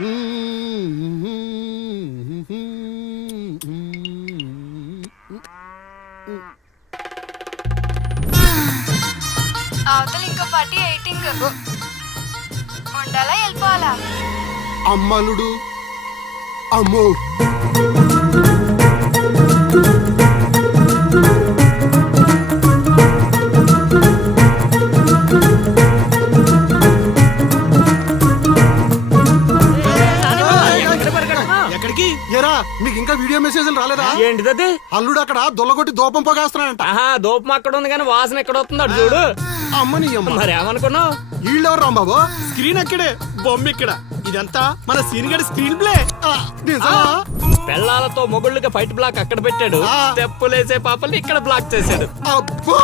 అవతల ఇంకో పార్టీ ఎయిటింగ్ ఉండాలా వెళ్ళిపోవాలా? అమ్మలుడు అమ్మో ఎక్కడికి? ఏరా మీకు ఇంకా వీడియో మెసేజ్లు రాలేదా? ఏంటిది? అల్లుడు అక్కడ దొల్లగొట్టి దూపం పొగేస్తున్నాడంట. ఆహా, దూపం అక్కడ ఉంది కానీ వాసన ఎక్కడ వస్తుంది అటు చూడు. అమ్మని అమ్మ మరి ఏమనుకున్నావు? వీళ్ళెవరు రాంబాబు? స్క్రీన్ అక్కడే, బొమ్మ ఇక్కడ. ఇదంతా మన సీన్ గడి స్క్రీన్ ప్లే. నిజమా? పెళ్ళాలతో మొగుళ్ళుగా ఫైట్ బ్లాక్ అక్కడ పెట్టాడు, స్టెప్పులేసే పాపల్ని ఇక్కడ బ్లాక్ చేశాడు. అబ్బా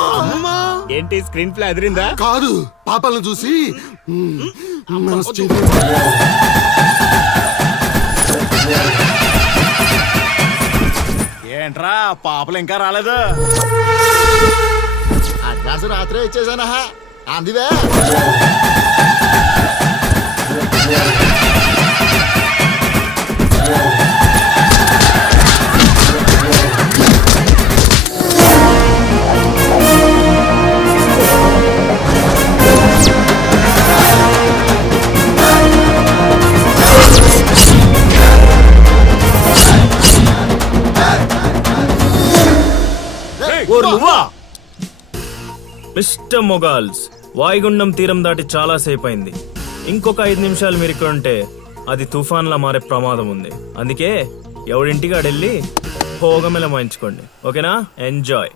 ఏంటి స్క్రీన్ ప్లే అదిరిందా? కాదు, పాపలను చూసి ఏంట్రా పాపలు ఇంకా రాలేదు? అడ్వాన్స్ రాత్రే ఇచ్చేసానా అందివే. మిస్టర్ మొగాల్స్, వాయుగుండం తీరం దాటి చాలా సేపు అయింది. ఇంకొక 5 నిమిషాలు మీరు ఇక్కడ ఉంటే అది తుఫాన్లా మారే ప్రమాదం ఉంది. అందుకే ఎవడింటికి ఆడెళ్ళి భోగమెల మాయించుకోండి. ఓకేనా? ఎంజాయ్.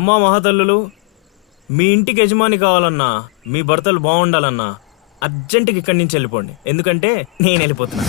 అమ్మా మహాతల్లులు, మీ ఇంటికి యజమాని కావాలన్నా, మీ భర్తలు బాగుండాలన్నా అర్జెంటుకి ఇక్కడి నుంచి వెళ్ళిపోండి. ఎందుకంటే నేను వెళ్ళిపోతున్నా.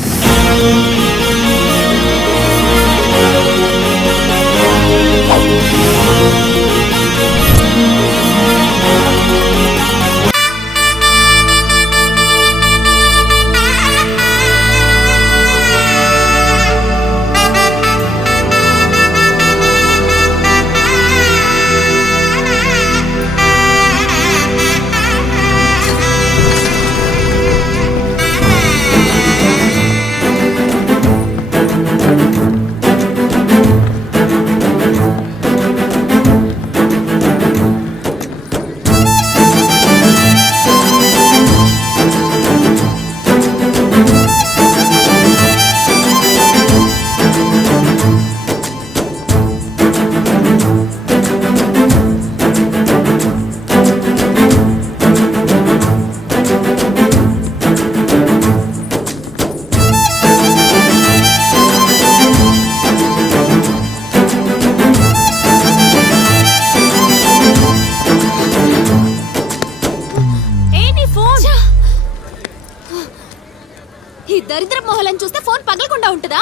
ఈ దరిద్ర మొహలను చూస్తే ఫోన్ పగలకుండా ఉంటుందా?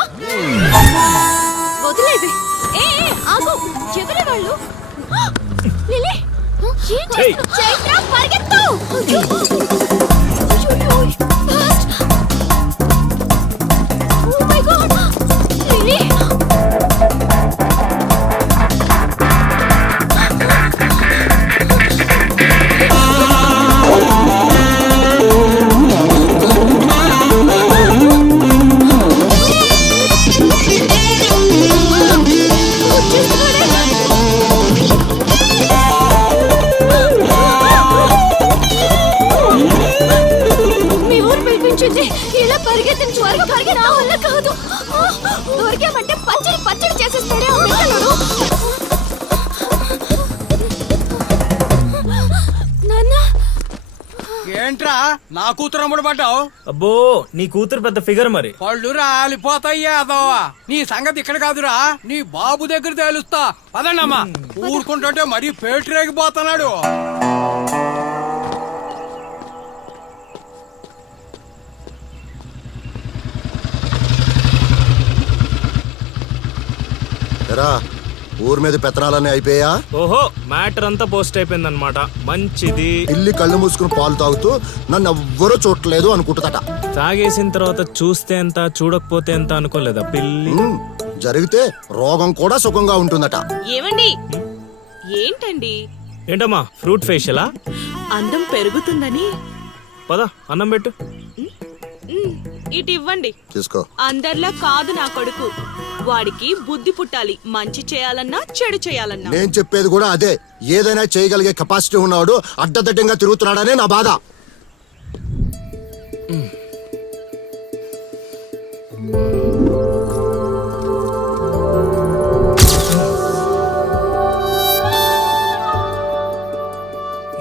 వదిలేది. ఆగు, ఎవరి వాళ్ళు? లిలీ, చైత్ర పరిగెత్తు. Oh my God, Lily. ఇలా పరిగెత్తిన త్వరగా పరిగెత్తా వల్ల కాదు. దొరికామంటే పచ్చడి పచ్చడి చేసేస్తాడే ఆ పిల్లలు. నాన్న, ఏంట్రా నా కూతురు అమ్ముడు పడ్డావు? అబ్బో, నీ కూతురు పెద్ద ఫిగర్ మరి. పళ్ళు రాలిపోతాయ్యా అదోవా. నీ సంగతి ఇక్కడ కాదురా, నీ బాబు దగ్గర తేలుస్తా. పదండమ్మా. ఊరుకుంటుంటే మరీ పేటరేగిపోతున్నాడు. ఊరి మీద పెత్తనాలన్నీ అయిపోయా? ఓహో, మ్యాటర్ అంతా పోస్ట్ అయిపోయింది అనమాట. మంచిది. ఇల్లి కళ్ళు మూసుకుని పాలు తాగుతూ నన్ను ఎవ్వరూ చూడలేదు అనుకుంటుందట. తాగేసిన తర్వాత చూస్తే ఎంత, చూడకపోతే ఎంత అనుకోలేదా పిల్లి? జరిగితే రోగం కూడా సుఖంగా ఉంటుందట. ఏమండి? ఏంటండి? ఏంటమ్మా, ఫ్రూట్ ఫేషియలా? అందం పెరుగుతుందని. పద, అన్నం పెట్టు. ఇటు ఇవ్వండి. తీసుకో. అందరిలా కాదు నా కొడుకు. వాడికి బుద్ధి పుట్టాలి, మంచి చేయాలన్నా చెడు చేయాలన్నా. నేను చెప్పేది కూడా అదే. ఏదైనా చేయగలిగే కెపాసిటీ ఉన్నవాడు అడ్డదిడ్డంగా తిరుగుతున్నాడనే నా బాధ.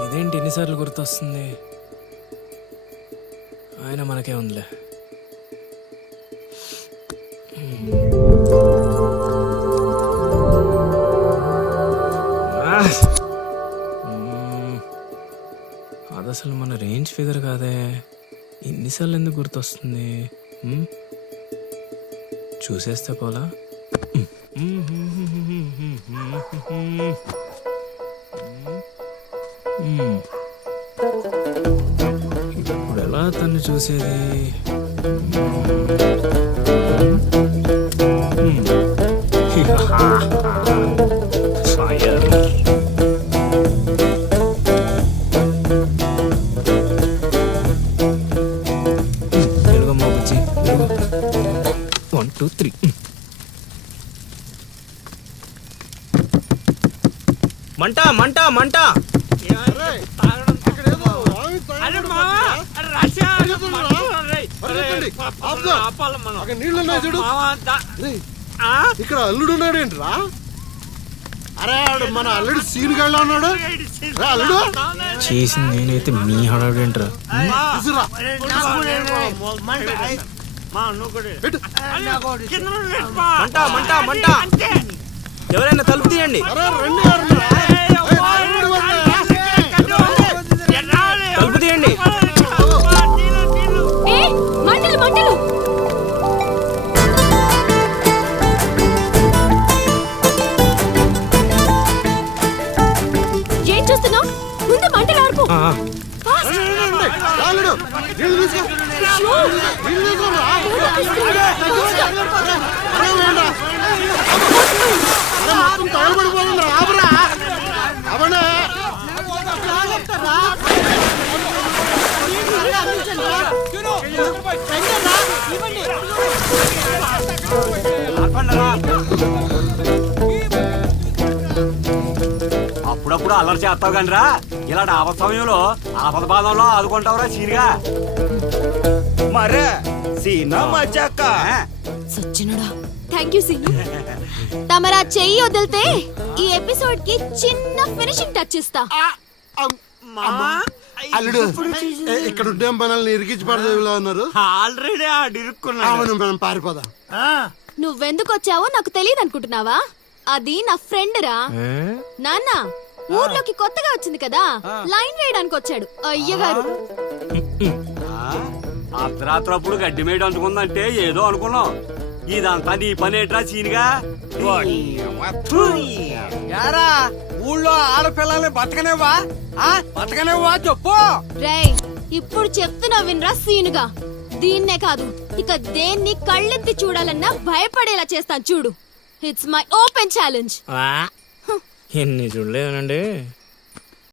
ఇదేంటి ఎన్నిసార్లు గుర్తొస్తుంది? ఆయన మనకే ఉందిలే. అది అసలు మన రేంజ్ ఫిగర్ కాదే. ఇన్నిసార్లు ఎందుకు గుర్తొస్తుంది? చూసేస్తే పోలా. ఇప్పుడు ఎలా తను చూసేది? ఫైర్. తెలుగమ్మా బుజ్జి, 1 2 3. మంట మంట మంట. ఇక్కడ అల్లుడు ఉన్నాడేంట్రా? అరే మన అల్లుడు సీన్ గళ్ళ ఉన్నాడు. అల్లుడు చేసింది నేనైతే మీ హడావిడేంట్రా? మంట మంట మంట. ఎవరైనా తలుపు తీయండి. తలుపు తీయండి. మంటలు మంటలు. ఏం చూస్తున్నావు? ముందు మంటలు ఆర్పు. తగలబడిపోతుంది. రాబరా అవనా అప్పుడప్పుడు అల్లరి చేస్తావు కానీ రా, ఇలాంటి ఆపద సమయంలో ఆపద బాధంలో ఆదుకుంటావురా సీనిగా. మరే సీనా మజాక. సచ్చినుడా. Thank you Seenu. తమరా చెయ్యి వదిలితే ఈ ఎపిసోడ్ కి చిన్న ఫినిషింగ్ టచ్ ఇస్తా. అల్లుడు ఇక్కడ ఉండే మనల్ని ఇరికించి పడదేవిలా ఉన్నారు. ఆల్రెడీ అవును, మనం పారిపోదాం. నువ్వెందుకు వచ్చావో నాకు తెలియదు అనుకుంటున్నావా? అది నా ఫ్రెండ్ రా. నాన్న ఊర్లోకి కొత్తగా వచ్చింది కదా, లైన్ వేయడానికి వచ్చాడు అయ్యగారు. అర్ధరాత్రప్పుడు గడ్డి మేడ అంటుకుందంటే ఏదో అనుకున్నాం. ఇదంతా నీ పనేట్రా సీనిగా. యారా ఊళ్ళో ఆడపిల్లల్ని బతకనేవా? బతకనేవా చెప్పు. రేయ్ ఇప్పుడు చెప్తున్నా వినరా సీనుగా. దీన్నే కాదు, ఇక దేన్ని కళ్ళెత్తి చూడాలన్నా భయపడేలా చేస్తాను చూడు. It's my open challenge. ఎన్ని చూడలేదనండి.